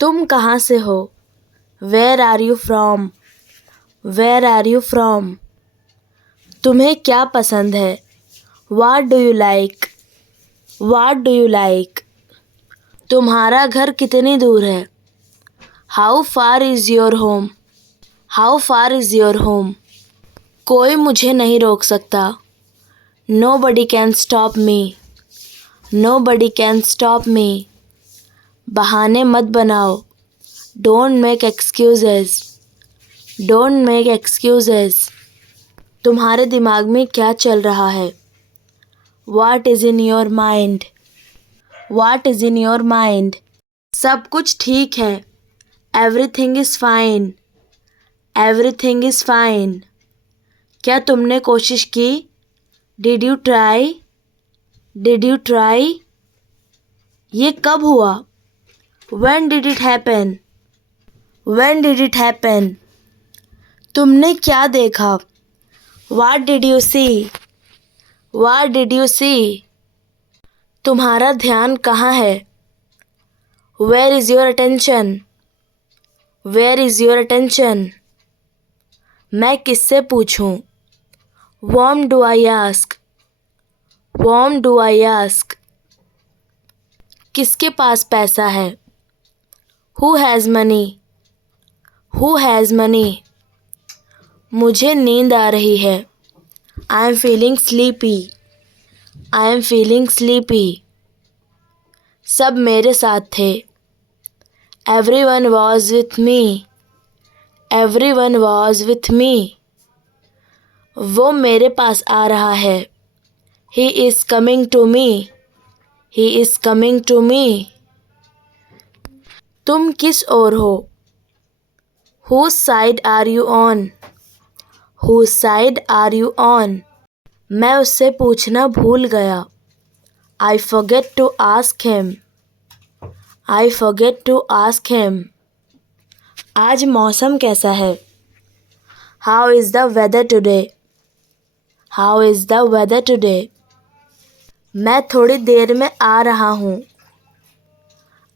तुम कहाँ से हो? Where are you from? Where are you from? तुम्हें क्या पसंद है? What do you like? What do you like? तुम्हारा घर कितनी दूर है? How far is your home? How far is your home? कोई मुझे नहीं रोक सकता। Nobody can stop me. Nobody can stop me. बहाने मत बनाओ। Don't make excuses. Don't make excuses. तुम्हारे दिमाग में क्या चल रहा है? What is in your mind? What is in your mind? सब कुछ ठीक है। Everything is fine. Everything is fine. क्या तुमने कोशिश की? Did you try? Did you try? ये कब हुआ? When did it happen? When did it happen? तुमने क्या देखा? What did you see? What did you see? तुम्हारा ध्यान कहाँ है? Where is your attention? Where is your attention? मैं किससे पूछूं? Whom do I ask? Whom do I ask? किसके पास पैसा है? Who has money? Who has money? मुझे नींद आ रही है। I am feeling sleepy. I am feeling sleepy. सब मेरे साथ थे। Everyone was with me. Everyone was with me. वो मेरे पास आ रहा है। He is coming to me. He is coming to me. तुम किस ओर हो? Whose side are you on? Whose side are you on? मैं उससे पूछना भूल गया। I forget to ask him. I forget to ask him. आज मौसम कैसा है? How is the weather today? How is the weather today? मैं थोड़ी देर में आ रहा हूँ।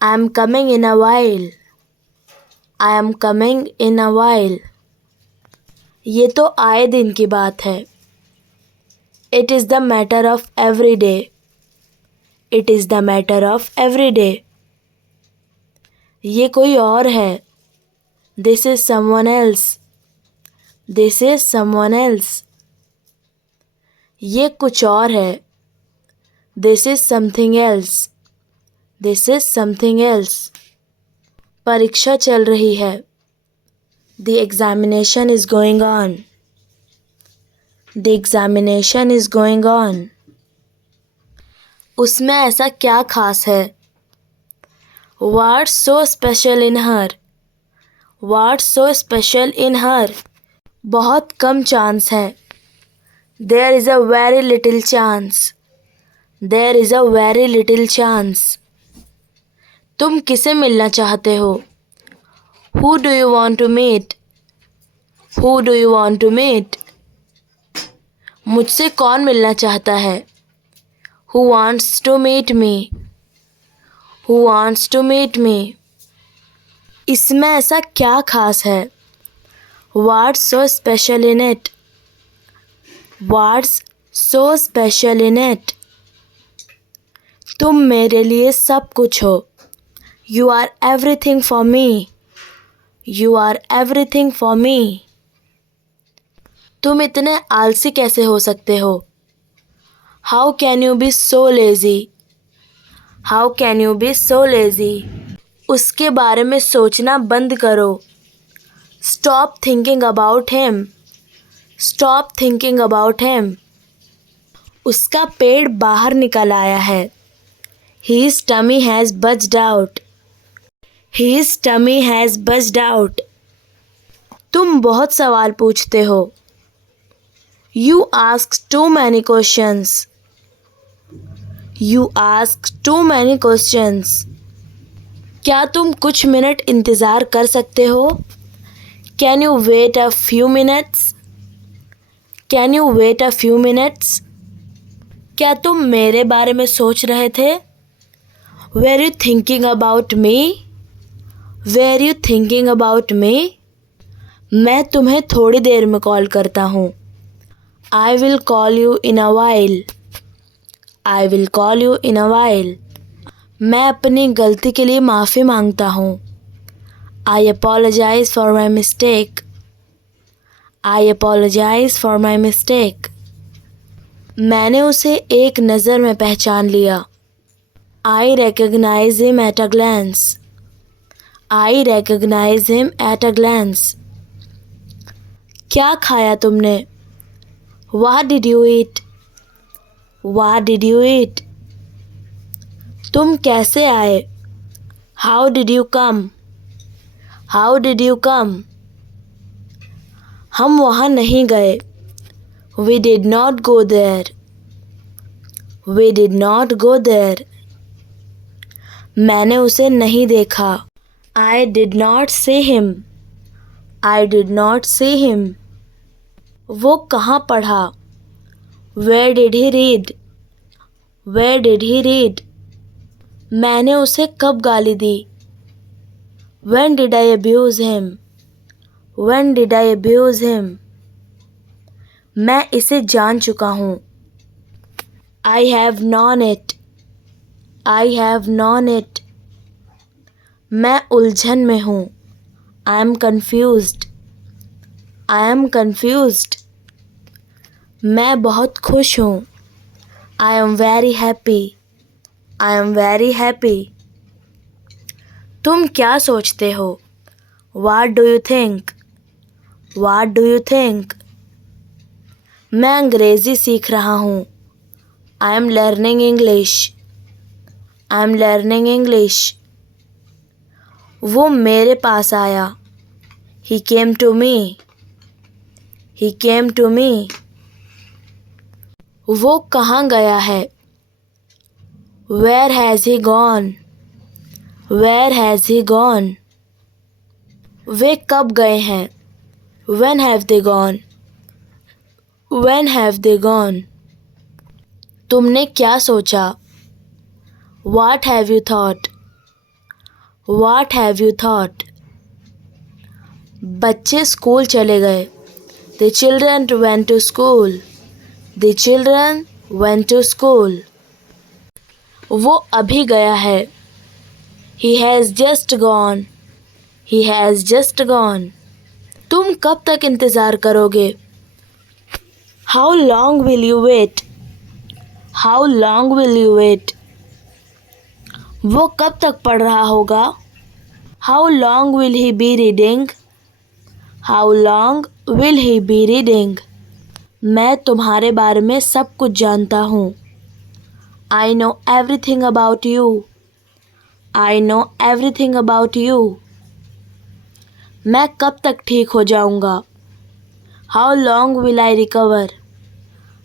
I am coming in a while. I am coming in a while. ये तो आए दिन की बात है। It is the matter of every day. It is the matter of every day. ये कोई और है। This is someone else. This is someone else. ये कुछ और है। This is something else. This is something else. परीक्षा चल रही है। The examination is going on. The examination is going on. उसमें ऐसा क्या खास है? What's so special in her? What's so special in her? बहुत कम चांस है। There is a very little chance. There is a very little chance. तुम किसे मिलना चाहते हो? Who do you want to meet? Who do you want to meet? मुझसे कौन मिलना चाहता है? Who wants to meet me? Who wants to meet me? इसमें ऐसा क्या खास है? What's so special in it? What's so special in it? तुम मेरे लिए सब कुछ हो। You are everything for me. You are everything for me. तुम इतने आलसी कैसे हो सकते हो? How can you be so lazy? How can you be so lazy? उसके बारे में सोचना बंद करो। Stop thinking about him. Stop thinking about him. उसका पेट बाहर निकल आया है। His tummy has bulged out. His tummy has bulged out. तुम बहुत सवाल पूछते हो। You ask too many questions. You ask too many questions. क्या तुम कुछ मिनट इंतज़ार कर सकते हो? Can you wait a few minutes? Can you wait a few minutes? क्या तुम मेरे बारे में सोच रहे थे? Were you thinking about me? Where you thinking about me? मैं तुम्हें थोड़ी देर में कॉल करता हूँ. I will call you in a while. I will call you in a while. मैं अपनी गलती के लिए माफ़ी मांगता हूँ. I apologise for my mistake. I apologise for my mistake. मैंने उसे एक नज़र में पहचान लिया. I recognise him at a glance. I recognise him at a glance. क्या खाया तुमने? What did you eat? What did you eat? तुम कैसे आए? How did you come? How did you come? हम वहाँ नहीं गए. We did not go there. We did not go there. मैंने उसे नहीं देखा. I did not see him. I did not see him. वो कहाँ पढ़ा? Where did he read? Where did he read? मैंने उसे कब गाली दी? When did I abuse him? When did I abuse him? मैं इसे जान चुका हूँ. I have known it. I have known it. मैं उलझन में हूँ. I am confused. I am confused. मैं बहुत खुश हूँ. I am very happy. I am very happy. तुम क्या सोचते हो? What do you think? What do you think? मैं अंग्रेज़ी सीख रहा हूँ. I am learning English. I am learning English. वो मेरे पास आया. He came to me. He came to me. वो कहाँ गया है? Where has he gone? Where has he gone? वे कब गए हैं? When have they gone? When have they gone? तुमने क्या सोचा? What have you thought? What have you thought? बच्चे स्कूल चले गए. The children went to school. The children went to school. वो अभी गया है. He has just gone. He has just gone. तुम कब तक इंतज़ार करोगे? How long will you wait? How long will you wait? वो कब तक पढ़ रहा होगा? How long will he be reading? How long will he be reading? मैं तुम्हारे बारे में सब कुछ जानता हूँ. I know everything about you. I know everything about you. मैं कब तक ठीक हो जाऊँगा? How long will I recover?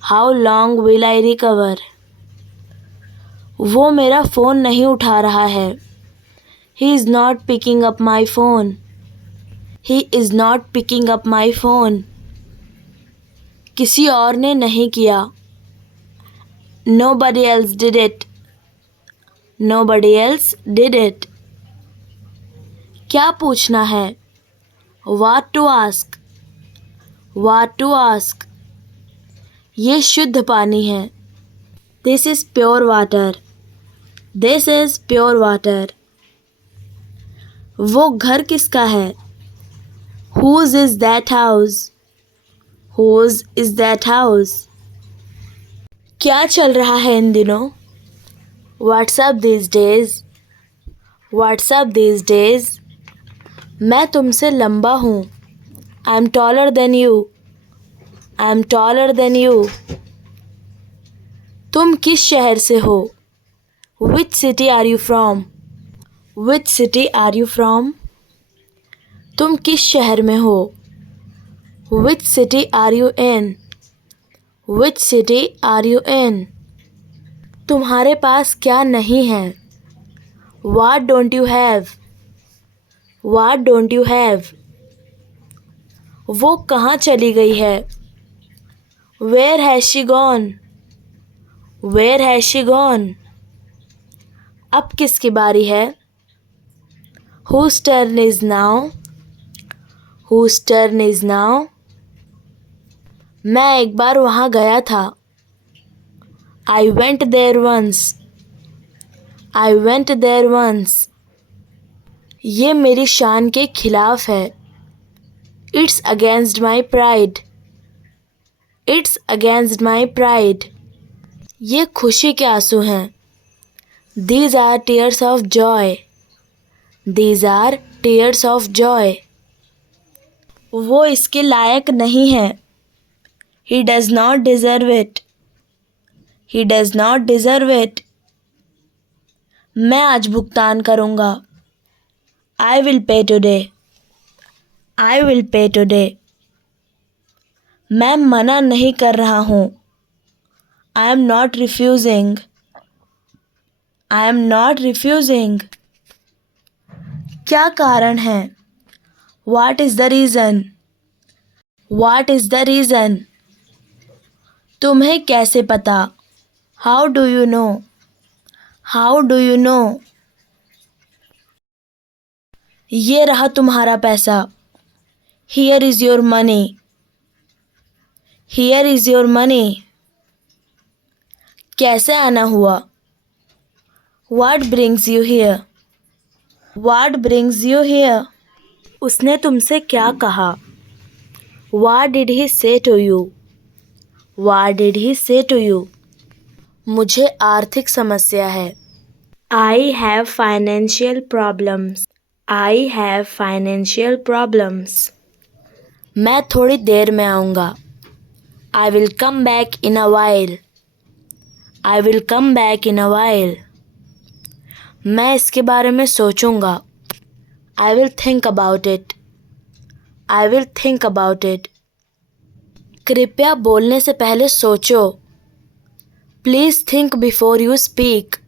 How long will I recover? वो मेरा फ़ोन नहीं उठा रहा है. He is not picking up my phone. He is not picking up my phone. किसी और ने नहीं किया. Nobody else did it. Nobody else did it. क्या पूछना है? What to ask? What to ask? ये शुद्ध पानी है. This is pure water. This is pure water. वो घर किसका है? Whose is that house? Whose is that house? क्या चल रहा है इन दिनों? What's up these days? What's up these days? मैं तुमसे लंबा हूँ. I'm taller than you. I'm taller than you. तुम किस शहर से हो? Which city are you from? Which city are you from? तुम किस शहर में हो? Which city are you in? Which city are you in? तुम्हारे पास क्या नहीं है? What don't you have? What don't you have? वो कहाँ चली गई है? Where has she gone? Where has she gone? अब किसकी बारी है? Whose turn is now? Whose turn is now? मैं एक बार वहाँ गया था. I went there once. I went there once. ये मेरी शान के खिलाफ है. It's against my pride. It's against my pride. ये खुशी के आंसू हैं. These are tears of joy. These are tears of joy. वो इसके लायक नहीं है. He does not deserve it. He does not deserve it. मैं आज भुगतान करूँगा. I will pay today. I will pay today. मैं मना नहीं कर रहा हूँ. I am not refusing. I am not refusing. क्या कारण है? What is the reason? What is the reason? तुम्हें कैसे पता? How do you know? How do you know? ये रहा तुम्हारा पैसा. Here is your money. Here is your money. कैसे आना हुआ? What brings you here? What brings you here? उसने तुमसे क्या कहा? What did he say to you? What did he say to you? मुझे आर्थिक समस्या है. I have financial problems. I have financial problems. मैं थोड़ी देर में आऊँगा. I will come back in a while. I will come back in a while. मैं इसके बारे में सोचूंगा. I will think about it. I will think about it. कृपया बोलने से पहले सोचो. Please think before you speak.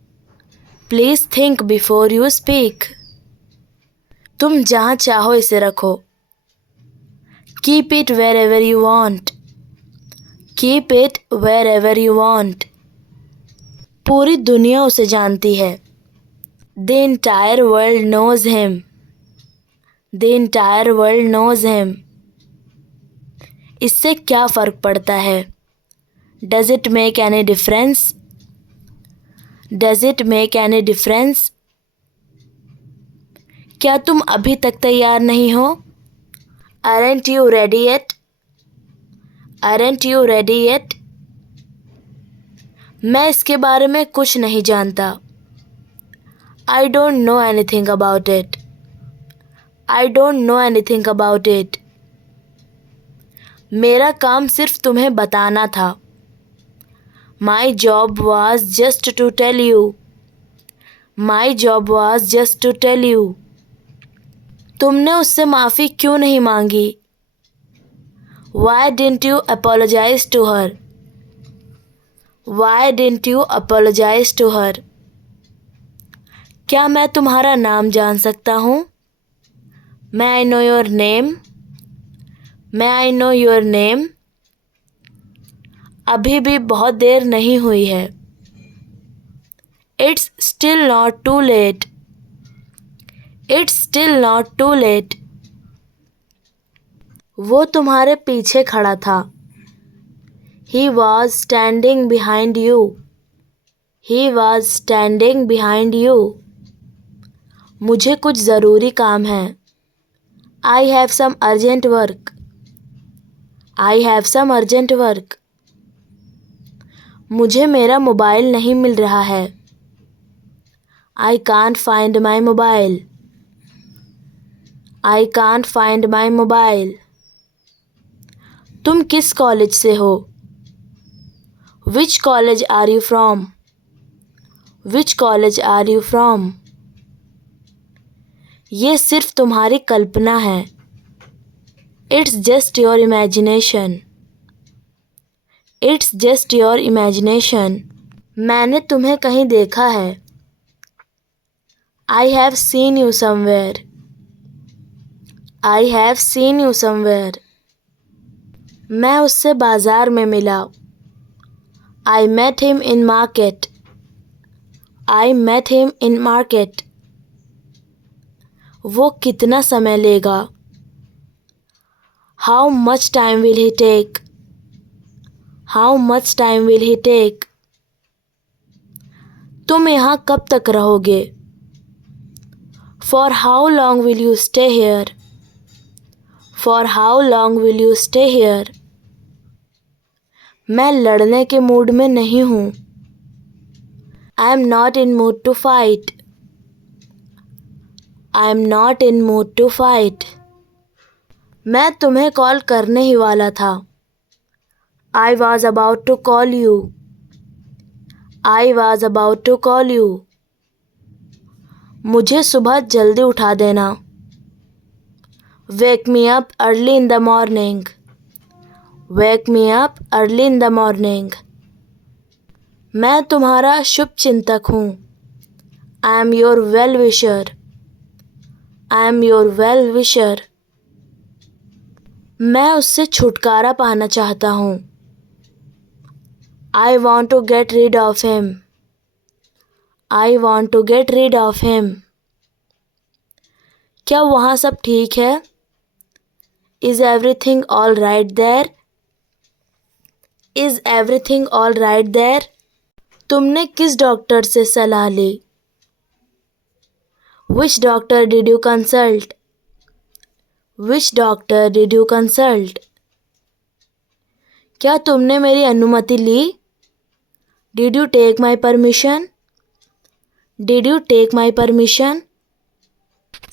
Please think before you speak. तुम जहाँ चाहो इसे रखो. Keep it wherever you want. Keep it wherever you want. पूरी दुनिया उसे जानती है. The entire world knows him. The entire world knows him. इससे क्या फ़र्क पड़ता है? Does it make any difference? Does it make any difference? क्या तुम अभी तक तैयार नहीं हो? Aren't you ready yet? Aren't you ready yet? मैं इसके बारे में कुछ नहीं जानता. I don't know anything about it. I don't know anything about it. मेरा काम सिर्फ तुम्हें बताना था. My job was just to tell you. My job was just to tell you. तुमने उससे माफ़ी क्यों नहीं मांगी? Why didn't you apologize to her? Why didn't you apologize to her? क्या मैं तुम्हारा नाम जान सकता हूँ? May I know your name? May I know your name? अभी भी बहुत देर नहीं हुई है. It's still not too late. It's still not too late. वो तुम्हारे पीछे खड़ा था. He was standing behind you. He was standing behind you. मुझे कुछ ज़रूरी काम है. I have some urgent work. I have some urgent work. मुझे मेरा मोबाइल नहीं मिल रहा है. I can't find my mobile. I can't find my mobile. तुम किस कॉलेज से हो? Which college are you from? Which college are you from? ये सिर्फ तुम्हारी कल्पना है. It's just your imagination. It's just your imagination. मैंने तुम्हें कहीं देखा है. I have seen you somewhere. I have seen you somewhere. मैं उससे बाजार में मिला. I met him in market. I met him in market. वो कितना समय लेगा? How much time will he take? How much time will he take? तुम यहाँ कब तक रहोगे? For how long will you stay here? For how long will you stay here? मैं लड़ने के मूड में नहीं हूँ। I am not in mood to fight. I am not in mood to fight. मैं तुम्हें कॉल करने ही वाला था। I was about to call you. I was about to call you. मुझे सुबह जल्दी उठा देना। Wake me up early in the morning. Wake me up early in the morning. मैं तुम्हारा शुभ चिंतक हूँ। I am your well wisher. I am your well wisher. मैं उससे छुटकारा पाना चाहता हूँ। I want to get rid of him. I want to get rid of him. क्या वहाँ सब ठीक है? Is everything all right there? Is everything all right there? तुमने किस डॉक्टर से सलाह ली? Which doctor did you consult? Which doctor did you consult? क्या तुमने मेरी अनुमति ली? Did you take my permission? Did you take my permission?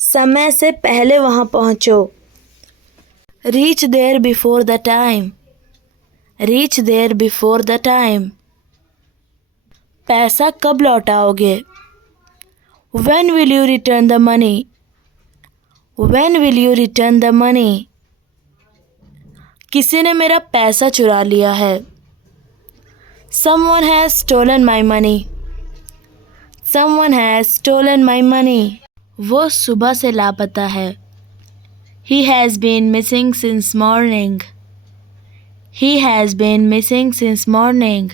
समय से पहले वहाँ पहुँचो। Reach there before the time. Reach there before the time. पैसा कब लौटाओगे? When will you return the money? When will you return the money? किसी ने मेरा पैसा चुरा लिया है। Someone has stolen my money. Someone has stolen my money. वो सुबह से लापता है। He has been missing since morning. He has been missing since morning.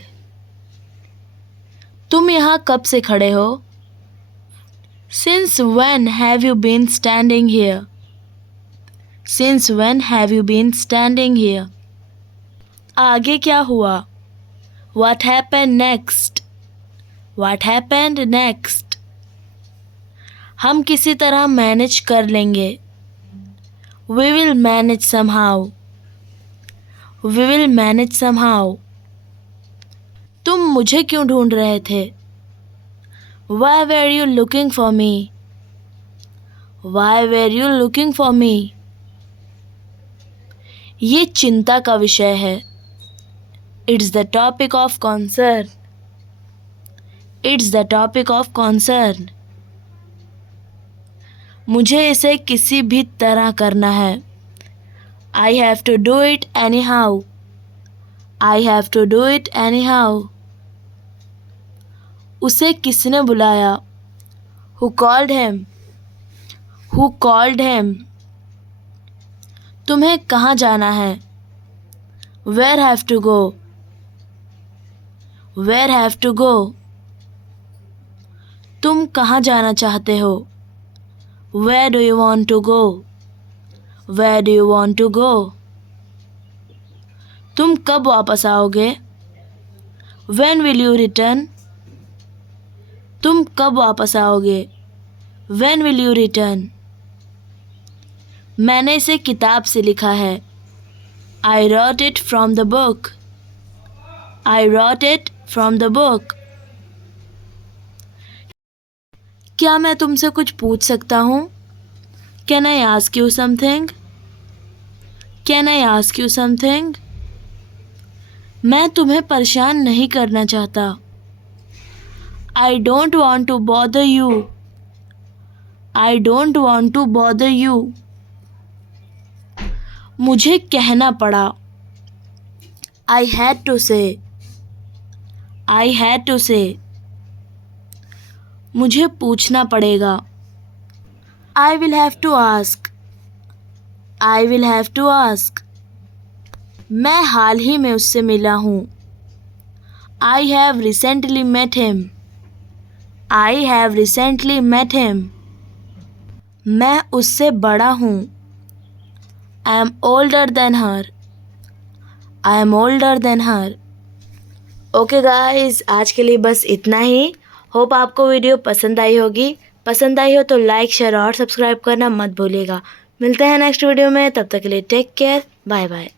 तुम यहाँ कब से खड़े हो? Since when have you been standing here? Since when have you been standing here? आगे क्या हुआ? What happened next? What happened next? हम किसी तरह मैनेज कर लेंगे। We will manage somehow. We will manage somehow. तुम मुझे क्यों ढूंढ रहे थे? Why were you looking for me? Why were you looking for me? ये चिंता का विषय है। It's the topic of concern. It's the topic of concern. मुझे इसे किसी भी तरह करना है। I have to do it anyhow. I have to do it anyhow. उसे किसने बुलाया? Who called him? Who called him? तुम्हें कहाँ जाना है? Where have to go? Where have to go? तुम कहाँ जाना चाहते हो? Where do you want to go? Where do you want to go? तुम कब वापस आओगे? When will you return? तुम कब वापस आओगे? When will you return? मैंने इसे किताब से लिखा है। I wrote it from the book. I wrote it from the book. क्या मैं तुमसे कुछ पूछ सकता हूँ? Can I ask you something? Can I ask you something? मैं तुम्हें परेशान नहीं करना चाहता। I don't want to bother you. I don't want to bother you. मुझे कहना पड़ा। I had to say. I had to say. मुझे पूछना पड़ेगा। I will have to ask. I will have to ask. मैं हाल ही में उससे मिला हूँ। I have recently met him. I have recently met him. मैं उससे बड़ा हूँ। I M older than her. I am older than her. Okay guys, आज के लिए बस इतना ही। होप आपको वीडियो पसंद आई होगी। पसंद आई हो तो लाइक, शेयर और सब्सक्राइब करना मत भूलिएगा। मिलते हैं नेक्स्ट वीडियो में, तब तक के लिए टेक केयर, बाय बाय।